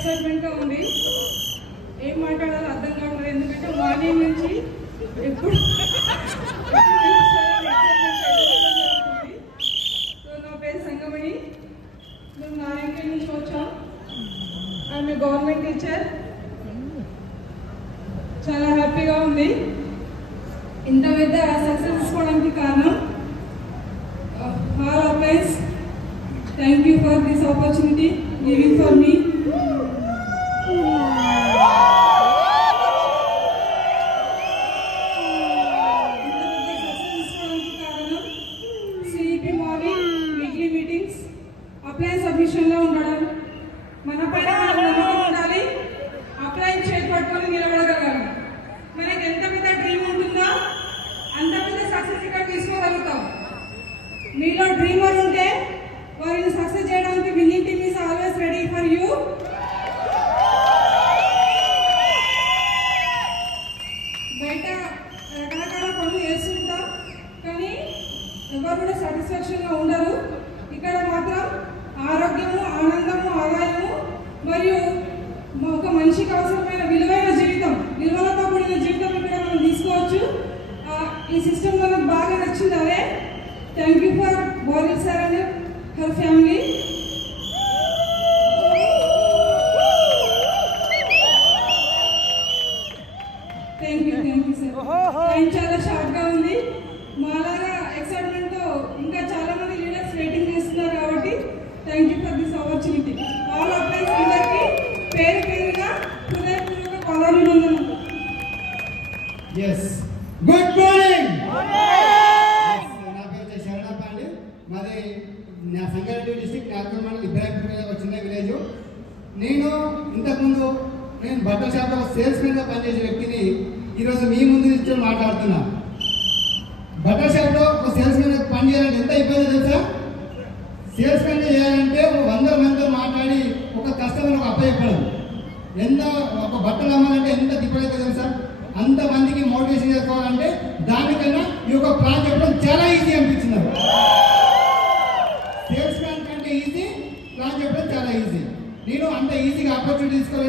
Excitement గా ఉంది. ఏం మాట్లాడాలో అర్థం కావట్లేదు, ఎందుకంటే మార్నింగ్ నుంచి ఎప్పుడు సో నా పేరు సంగమణి, మేము నారాయణ నుంచి వచ్చాం. ఆమె గవర్నమెంట్ టీచర్. చాలా హ్యాపీగా ఉంది. ఇంత పెద్ద సక్సెస్ తీసుకోవడానికి కారణం all applies. Thank you for this opportunity giving for me. CET morning weekly meetings, apply submission లో ఉండడం, మన పైన నమ్మకం ఉండాలి, అప్లై చేయబట్టుకొని నిలబడగలగాలి. మనకి ఎంత పెద్ద డ్రీమ్ ఉంటుందో అంత పెద్ద సక్సెస్ ఇక్కడ తీసుకోగలుగుతాం. మీలో డ్రీమర్ ఉంటే వారిని సక్సెస్ చేయడానికి winning team is always ready for you. బయట రకరకాల పనులు చేస్తుంటాం, కానీ ఎవరు కూడా సాటిస్ఫాక్షన్గా ఉండరు. ఇక్కడ మాత్రం ఆరోగ్యము, ఆనందము, ఆదాయము మరియు ఒక మనిషికి అవసరమైన విలువైన జీవితం, విలువలతో కూడిన జీవితం ఇక్కడ మనం తీసుకోవచ్చు. ఈ సిస్టమ్ మనకు బాగా నచ్చింది. అదే థ్యాంక్ యూ ఫర్ బోరిల్ sir and her family. Thank you sir. Time చాలా షార్ట్గా ఉంది. మాలాగా ఎక్సైట్మెంట్తో ఇంకా చాలా మంది లీడర్స్ వెయిటింగ్ చేస్తున్నారు కాబట్టి thank you for this opportunity. All applies అందరికీ పేరు పేరుగా హృదయపూర్వక పాదాభివందనలు. Good morning. నా పేరు శరణప్ప అండి. మాది నా సంగారెడ్డి డిస్ట్రిక్ట్ నాగపూర్ మండలం ఇబ్రాహింపూర్ ఒక చిన్న విలేజ్. ఇంతకుముందు నేను బట్టల షాప్లో సేల్స్ మెన్గా పనిచేసే వ్యక్తిని ఈరోజు మీ ముందు నుంచి మాట్లాడుతున్నా. బట్టల షాప్లో ఒక సేల్స్ మెన్ పని చేయాలంటే ఎంత ఇబ్బంది తెలుసా? సేల్స్ మెన్ చేయాలంటే 100 మందితో మాట్లాడి ఒక కస్టమర్ అప్పచెప్పడం. ఎంత ఒక బట్టలు అమ్మాలంటే ఎంత తిప్పలేదు తెలుసా? అంతమందికి మోటివేషన్ చేసుకోవాలంటే దానికన్నా ఈ యొక్క ప్లాన్ చెప్పడం చాలా ఈజీ అనిపించింది. సేల్స్ మ్యాన్ కంటే ఈజీ, ప్లాన్ చెప్పడం చాలా ఈజీ. నేను అంత ఈజీగా ఆపర్చునిటీ తీసుకోలేదు.